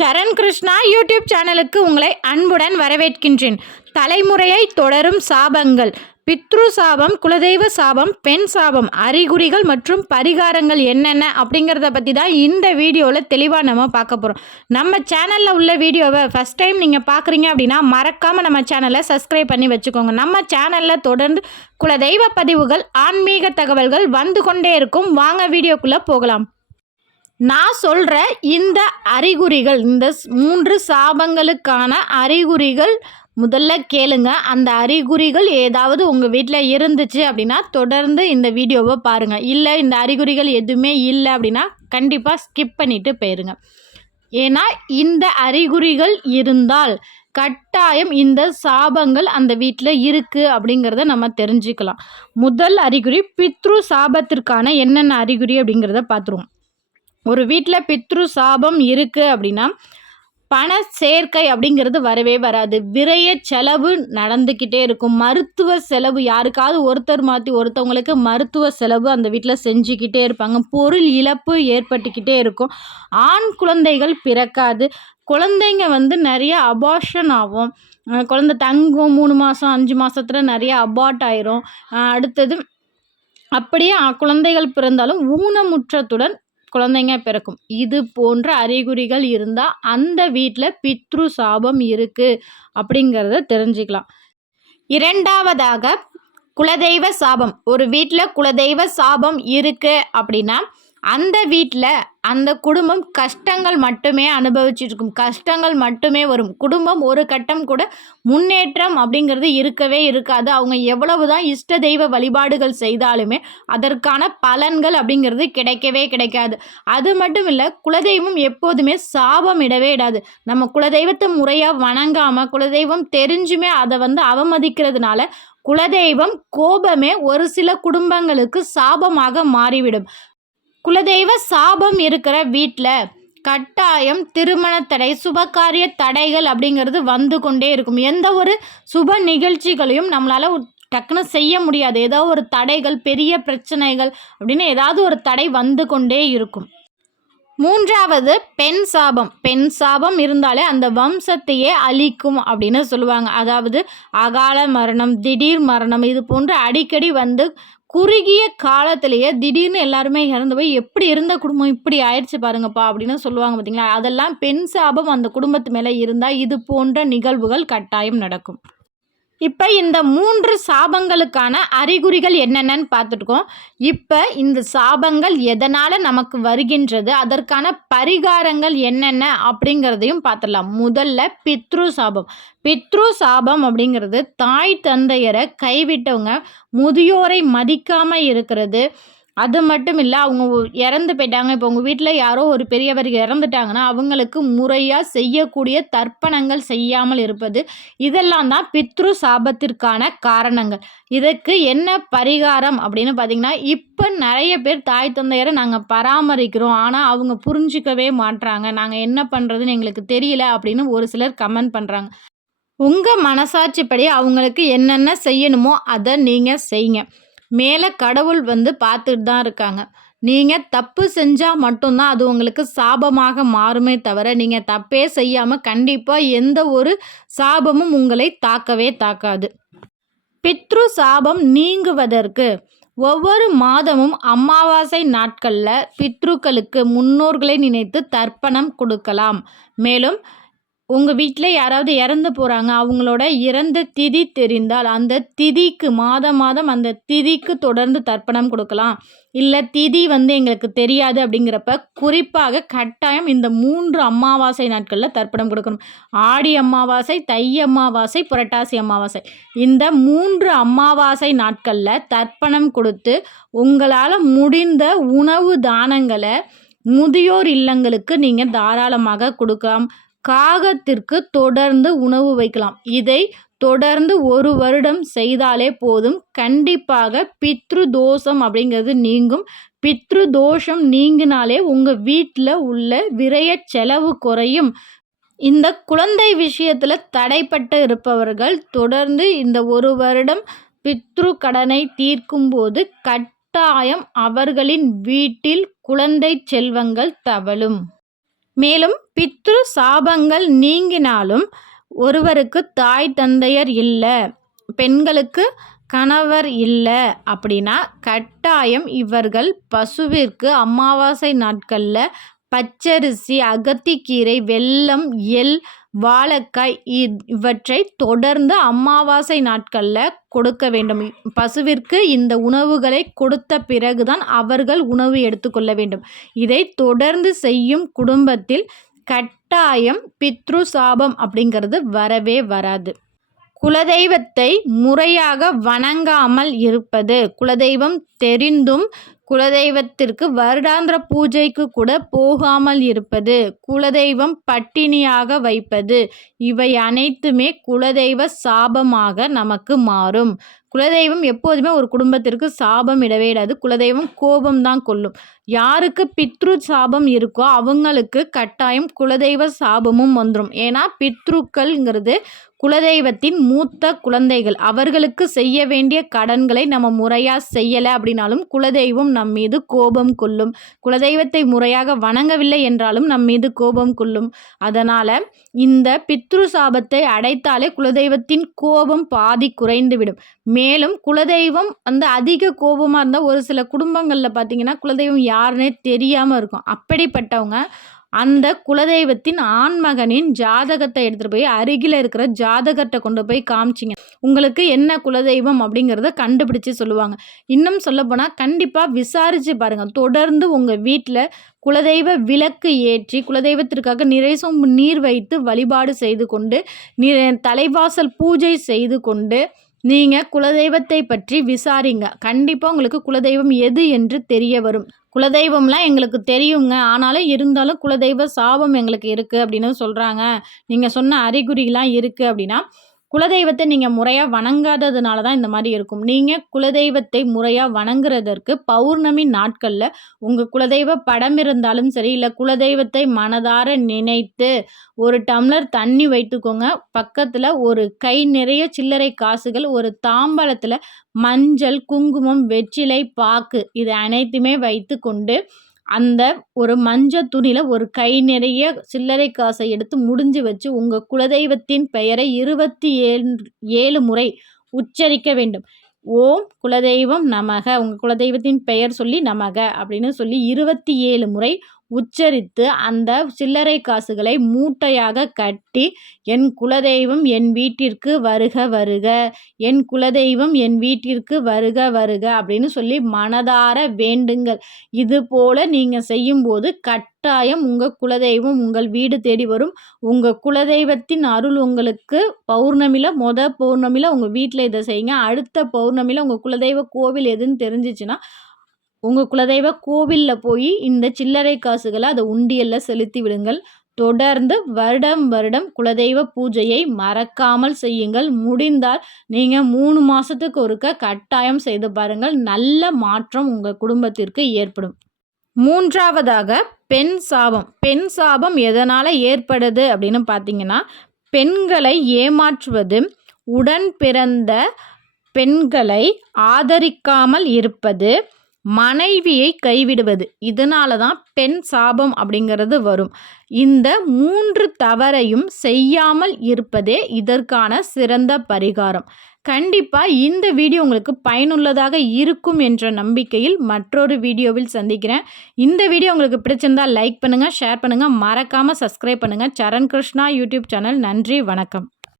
சரண் Krishna YouTube சேனலுக்கு உங்களை அன்புடன் வரவேற்கின்றேன். தலைமுறையை தொடரும் சாபங்கள், பித்ரு சாபம், குலதெய்வ சாபம், பெண் சாபம், அறிகுறிகள் மற்றும் பரிகாரங்கள் என்னென்ன அப்படிங்கிறத பற்றி தான் இந்த வீடியோவில் தெளிவாக நம்ம பார்க்க போகிறோம். நம்ம சேனலில் உள்ள வீடியோவை ஃபஸ்ட் டைம் நீங்கள் பார்க்குறீங்க அப்படின்னா மறக்காமல் நம்ம சேனலை சப்ஸ்கிரைப் பண்ணி வச்சுக்கோங்க. நம்ம சேனலில் தொடர்ந்து குலதெய்வ பதிவுகள், ஆன்மீக தகவல்கள் வந்து கொண்டே இருக்கும். வாங்க வீடியோக்குள்ளே போகலாம். நான் சொல்கிற இந்த அறிகுறிகள், இந்த 3 சாபங்களுக்கான அறிகுறிகள் முதல்ல கேளுங்க. அந்த அறிகுறிகள் ஏதாவது உங்கள் வீட்டில் இருந்துச்சு அப்படின்னா தொடர்ந்து இந்த வீடியோவை பாருங்கள். இல்லை இந்த அறிகுறிகள் எதுவுமே இல்லை அப்படின்னா கண்டிப்பாக ஸ்கிப் பண்ணிவிட்டு போயிருங்க. ஏன்னா இந்த அறிகுறிகள் இருந்தால் கட்டாயம் இந்த சாபங்கள் அந்த வீட்டில் இருக்குது அப்படிங்கிறத நம்ம தெரிஞ்சுக்கலாம். முதல் அறிகுறி, பித்ரு சாபத்திற்கான என்னென்ன அறிகுறி அப்படிங்கிறத பார்த்துருவோம். ஒரு வீட்டில் பித்ரு சாபம் இருக்குது அப்படின்னா பண சேர்க்கை அப்படிங்கிறது வரவே வராது. விரைய செலவு நடந்துக்கிட்டே இருக்கும். மருத்துவ செலவு, யாருக்காவது ஒருத்தர் மாற்றி ஒருத்தவங்களுக்கு மருத்துவ செலவு அந்த வீட்டில் செஞ்சுக்கிட்டே இருப்பாங்க. பொருள் இழப்பு ஏற்பட்டுக்கிட்டே இருக்கும். ஆண் குழந்தைகள் பிறக்காது. குழந்தைங்க நிறைய அபார்ஷன் ஆகும். குழந்தை தங்கும் 3 மாதம் 5 மாதத்துல நிறைய அபார்ட் ஆயிரும். அடுத்தது அப்படியே குழந்தைகள் பிறந்தாலும் ஊனமுற்றத்துடன் குழந்தைங்க பிறக்கும். இது போன்ற அறிகுறிகள் இருந்தால் அந்த வீட்டில் பித்ரு சாபம் இருக்குது அப்படிங்கிறத தெரிஞ்சுக்கலாம். இரண்டாவதாக, குலதெய்வ சாபம். ஒரு வீட்டில் குலதெய்வ சாபம் இருக்குது அப்படின்னா அந்த வீட்டில் அந்த குடும்பம் கஷ்டங்கள் மட்டுமே அனுபவிச்சுட்டு இருக்கும். கஷ்டங்கள் மட்டுமே வரும். குடும்பம் ஒரு கட்டம் கூட முன்னேற்றம் அப்படிங்கிறது இருக்கவே இருக்காது. அவங்க எவ்வளவு தான் இஷ்ட தெய்வ வழிபாடுகள் செய்தாலுமே அதற்கான பலன்கள் அப்படிங்கிறது கிடைக்கவே கிடைக்காது. அது மட்டும் இல்லை, குலதெய்வம் எப்போதுமே சாபம் இடவே இடாது. நம்ம குலதெய்வத்தை முறையாக வணங்காமல், குலதெய்வம் தெரிஞ்சுமே அதை அவமதிக்கிறதுனால குலதெய்வம் கோபமே ஒரு சில குடும்பங்களுக்கு சாபமாக மாறிவிடும். குலதெய்வ சாபம் இருக்கிற வீட்டில் கட்டாயம் திருமண தடை, சுபகாரிய தடைகள் அப்படிங்கிறது வந்து கொண்டே இருக்கும். எந்த ஒரு சுப நிகழ்ச்சிகளையும் நம்மளால் டக்குன்னு செய்ய முடியாது. ஏதோ ஒரு தடைகள், பெரிய பிரச்சனைகள் அப்படின்னு ஏதாவது ஒரு தடை வந்து கொண்டே இருக்கும். மூன்றாவது, பெண் சாபம். பெண் சாபம் இருந்தாலே அந்த வம்சத்தையே அழிக்கும் அப்படின்னு சொல்லுவாங்க. அதாவது அகால மரணம், திடீர் மரணம், இது போன்று அடிக்கடி குறுகிய காலத்திலேயே திடீர்னு எல்லாருமே இறந்து போய் எப்படி இருந்த குடும்பம் இப்படி ஆயிடுச்சு பாருங்கப்பா அப்படின்னு சொல்லுவாங்க பார்த்தீங்களா. அதெல்லாம் பெண் சாபம் அந்த குடும்பத்து மேலே இருந்தால் இது போன்ற நிகழ்வுகள் கட்டாயம் நடக்கும். இப்போ இந்த 3 சாபங்களுக்கான அறிகுறிகள் என்னென்னு பார்த்துருக்கோம். இப்போ இந்த சாபங்கள் எதனால் நமக்கு வருகின்றது, அதற்கான பரிகாரங்கள் என்னென்ன அப்படிங்கிறதையும் பார்த்துடலாம். முதல்ல பித்ரு சாபம். பித்ரு சாபம் அப்படிங்கிறது தாய் தந்தையரை கைவிட்டவங்க, முதியோரை மதிக்காமல் இருக்கிறது. அது மட்டும் இல்லை, அவங்க இறந்து போயிட்டாங்க. இப்போ உங்கள் வீட்டில் யாரோ ஒரு பெரியவர் இறந்துட்டாங்கன்னா அவங்களுக்கு முறையாக செய்யக்கூடிய தர்ப்பணங்கள் செய்யாமல் இருப்பது, இதெல்லாம் தான் பித்ரு சாபத்திற்கான காரணங்கள். இதற்கு என்ன பரிகாரம் அப்படின்னு பார்த்தீங்கன்னா, இப்போ நிறைய பேர் தாய் தந்தையரை நாங்கள் பராமரிக்கிறோம், ஆனால் அவங்க புரிஞ்சிக்கவே மாட்றாங்க, நாங்கள் என்ன பண்ணுறதுன்னு எங்களுக்கு தெரியல அப்படின்னு ஒரு சிலர் கமெண்ட் பண்ணுறாங்க. உங்கள் மனசாட்சிப்படி அவங்களுக்கு என்னென்ன செய்யணுமோ அதை நீங்கள் செய்யுங்க. மேலே கடவுள் பார்த்துட்டு தான் இருக்காங்க. நீங்கள் தப்பு செஞ்சால் மட்டும்தான் அது உங்களுக்கு சாபமாக மாறுமே தவிர நீங்கள் தப்பே செய்யாமல் கண்டிப்பாக எந்த ஒரு சாபமும் உங்களை தாக்கவே தாக்காது. பித்ரு சாபம் நீங்குவதற்கு ஒவ்வொரு மாதமும் அமாவாசை நாட்களில் பித்ருக்களுக்கு முன்னோர்களை நினைத்து தர்ப்பணம் கொடுக்கலாம். மேலும் உங்கள் வீட்டில் யாராவது இறந்து போகிறாங்க, அவங்களோட இறந்த திதி தெரிந்தால் அந்த திதிக்கு மாதம் அந்த திதிக்கு தொடர்ந்து தர்ப்பணம் கொடுக்கலாம். இல்லை திதி எங்களுக்கு தெரியாது அப்படிங்கிறப்ப குறிப்பாக கட்டாயம் இந்த 3 அமாவாசை நாட்களில் தர்ப்பணம் கொடுக்கணும். ஆடி அமாவாசை, தை அமாவாசை, புரட்டாசி அமாவாசை, இந்த 3 அமாவாசை நாட்களில் தர்ப்பணம் கொடுத்து உங்களால் முடிந்த உணவு தானங்களை முதியோர் இல்லங்களுக்கு நீங்கள் தாராளமாக கொடுக்கலாம். காகத்திற்கு தொடர்ந்து உணவு வைக்கலாம். இதை தொடர்ந்து 1 வருடம் செய்தாலே போதும். கண்டிப்பாக பித்ரு தோஷம் அப்படிங்கிறது நீங்கும். பித்ரு தோஷம் நீங்கினாலே உங்கள் வீட்டில் உள்ள விரய செலவு குறையும். இந்த குழந்தை விஷயத்தில் தடைப்பட்டு இருப்பவர்கள் தொடர்ந்து இந்த 1 வருடம் பித்ரு கடனை தீர்க்கும்போது கட்டாயம் அவர்களின் வீட்டில் குழந்தை செல்வங்கள் தவழும். மேலும் பித்ரு சாபங்கள் நீங்கினாலும் ஒருவருக்கு தாய் தந்தையர் இல்லை, பெண்களுக்கு கணவர் இல்லை அப்படின்னா கட்டாயம் இவர்கள் பசுவிற்கு அமாவாசை நாட்களில் பச்சரிசி, அகத்திக்கீரை, வெல்லம், எள், வாழைக்காய் இவற்றை தொடர்ந்து அமாவாசை நாட்களில் கொடுக்க வேண்டும். பசுவிற்கு இந்த உணவுகளை கொடுத்த பிறகுதான் அவர்கள் உணவு எடுத்துக்கொள்ள வேண்டும். இதை தொடர்ந்து செய்யும் குடும்பத்தில் கட்டாயம் பித்ரு சாபம் அப்படிங்கிறது வரவே வராது. குலதெய்வத்தை முறையாக வணங்காமல் இருப்பது, குலதெய்வம் தெரிந்தும் குலதெய்வத்திற்கு வருடாந்திர பூஜைக்கு கூட போகாமல் இருப்பது, குலதெய்வம் பட்டினியாக வைப்பது, இவை அனைத்துமே குலதெய்வ சாபமாக நமக்கு மாறும். குலதெய்வம் எப்போதுமே ஒரு குடும்பத்திற்கு சாபம் இடவே இடாது. குலதெய்வம் கோபம்தான் கொள்ளும். யாருக்கு பித்ரு சாபம் இருக்கோ அவங்களுக்கு கட்டாயம் குலதெய்வ சாபமும் வந்துடும். ஏன்னா பித்ருக்கள்ங்கிறது குலதெய்வத்தின் மூத்த குழந்தைகள். அவர்களுக்கு செய்ய வேண்டிய கடன்களை நம்ம முறையாக செய்யலை அப்படின்னாலும் குலதெய்வம் நம் மீது கோபம் கொள்ளும். குலதெய்வத்தை முறையாக வணங்கவில்லை என்றாலும் நம் மீது கோபம் கொள்ளும். அதனால் இந்த பித்ரு சாபத்தை அடைத்தாலே குலதெய்வத்தின் கோபம் பாதி குறைந்துவிடும். மேலும் குலதெய்வம் அதிக கோபமாக இருந்தால் ஒரு சில குடும்பங்களில் பார்த்திங்கன்னா குலதெய்வம் யாருன்னே தெரியாமல் இருக்கும். அப்படிப்பட்டவங்க அந்த குலதெய்வத்தின் ஆண்மகனின் ஜாதகத்தை எடுத்துகிட்டு போய் அருகில் இருக்கிற ஜாதகத்தை கொண்டு போய் காமிச்சிங்க, உங்களுக்கு என்ன குலதெய்வம் அப்படிங்கிறத கண்டுபிடிச்சி சொல்லுவாங்க. இன்னும் சொல்லப்போனால் கண்டிப்பாக விசாரித்து பாருங்கள். தொடர்ந்து உங்கள் வீட்டில் குலதெய்வ விளக்கு ஏற்றி குலதெய்வத்திற்காக நிறைய நீர் வைத்து வழிபாடு செய்து கொண்டு தலைவாசல் பூஜை செய்து கொண்டு நீங்கள் குலதெய்வத்தை பற்றி விசாரிங்க. கண்டிப்பாக உங்களுக்கு குலதெய்வம் எது என்று தெரிய வரும். குலதெய்வம்லாம் எங்களுக்கு தெரியுங்க, ஆனாலும் இருந்தாலும் குலதெய்வ சாபம் எங்களுக்கு இருக்குது அப்படின்னு சொல்கிறாங்க, நீங்கள் சொன்ன அறிகுறிலாம் இருக்குது அப்படின்னா குலதெய்வத்தை நீங்கள் முறையாக வணங்காததுனால தான் இந்த மாதிரி இருக்கும். நீங்கள் குலதெய்வத்தை முறையாக வணங்குறதற்கு பௌர்ணமி நாட்களில் உங்கள் குலதெய்வ படம் இருந்தாலும் சரி, இல்லை குலதெய்வத்தை மனதார நினைத்து ஒரு டம்ளர் தண்ணி வைத்துக்கோங்க. பக்கத்தில் ஒரு கை நிறைய சில்லறை காசுகள், ஒரு தாம்பாளத்தில் மஞ்சள், குங்குமம், வெற்றிலை, பாக்கு இது அனைத்துமே வைத்து கொண்டு அந்த ஒரு மஞ்சள் துணியில் ஒரு கை நிறைய சில்லறை காசை எடுத்து முடிஞ்சு வச்சு உங்கள் குலதெய்வத்தின் பெயரை 27 முறை உச்சரிக்க வேண்டும். ஓம் குலதெய்வம் நமக, உங்கள் குலதெய்வத்தின் பெயர் சொல்லி நமக அப்படின்னு சொல்லி 27 முறை உச்சரித்து அந்த சில்லறை காசுகளை மூட்டையாக கட்டி என் குலதெய்வம் என் வீட்டிற்கு வருக வருக, என் குலதெய்வம் என் வீட்டிற்கு வருக வருக அப்படின்னு சொல்லி மனதார வேண்டுங்கள். இது போல் நீங்கள் செய்யும்போது கட்டாயம் உங்கள் குலதெய்வம் உங்கள் வீடு தேடி வரும். உங்கள் குலதெய்வத்தின் அருள் உங்களுக்கு பௌர்ணமியில் பௌர்ணமியில் உங்கள் வீட்டில் இதை செய்யுங்க. அடுத்த பௌர்ணமியில் உங்கள் குலதெய்வ கோவில் எதுன்னு தெரிஞ்சிச்சுன்னா உங்கள் குலதெய்வ கோவிலில் போய் இந்த சில்லறை காசுகளை அதை உண்டியலில் செலுத்தி விடுங்கள். தொடர்ந்து வருடம் வருடம் குலதெய்வ பூஜையை மறக்காமல் செய்யுங்கள். முடிந்தால் நீங்கள் 3 மாதத்துக்கு ஒருக்க கட்டாயம் செய்து பாருங்கள். நல்ல மாற்றம் உங்கள் குடும்பத்திற்கு ஏற்படும். 3ஆவதாக பெண் சாபம். பெண் சாபம் எதனால் ஏற்படுது அப்படின்னு பார்த்தீங்கன்னா, பெண்களை ஏமாற்றுவது, உடன் பிறந்த பெண்களை ஆதரிக்காமல் இருப்பது, மனைவியை கைவிடுவது, இதனால தான் பெண் சாபம் அப்படிங்கிறது வரும். இந்த 3 தவறையும் செய்யாமல் இருப்பதே இதற்கான சிறந்த பரிகாரம். கண்டிப்பாக இந்த வீடியோ உங்களுக்கு பயனுள்ளதாக இருக்கும் என்ற நம்பிக்கையில் மற்றொரு வீடியோவில் சந்திக்கிறேன். இந்த வீடியோ உங்களுக்கு பிடிச்சிருந்தால் லைக் பண்ணுங்கள், ஷேர் பண்ணுங்கள், மறக்காமல் சப்ஸ்கிரைப் பண்ணுங்கள். சரண் கிருஷ்ணா யூடியூப் சேனல். நன்றி, வணக்கம்.